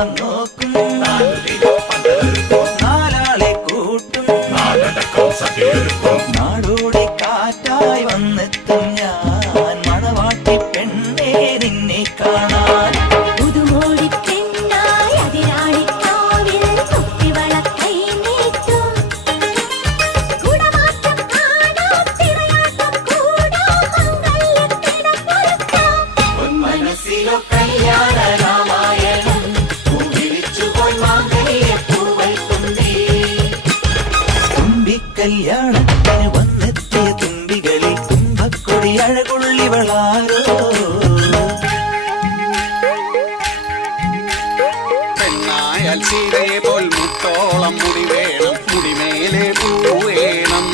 കാണാൻ നോക്കും, നാലാളെ കൂട്ടും, നാടോടി കാറ്റായി വന്നെത്തും ഞാൻ മണവാട്ടി പെണ്ണേ നിന്നെ കാണാൻ. പുതുമോടി പെണ്ണായി അതിരാളിക്കാവിൽ കുട്ടിവളക്കൈ നീട്ടും, കുടമാറ്റം കാണാം തിരയാട്ടം കൂടാം മംഗല്യത്തിനൊരുക്കാം. മനസ്സിലോ കല്യാണ രാമായണം വിളിച്ചുപോയി മാംഗല്യപ്പൂവൽ തുമ്പി. തുമ്പിക്കല്യാണത്തിന് വന്നെത്തിയ തുമ്പികളിൽ തുമ്പക്കൊടി അഴകുള്ളിവളാരോ. പെണ്ണായാൽ സീതയെ പോൽ മുട്ടോളം മുടി വേണം, മുടിമേലെ പൂ വേണം.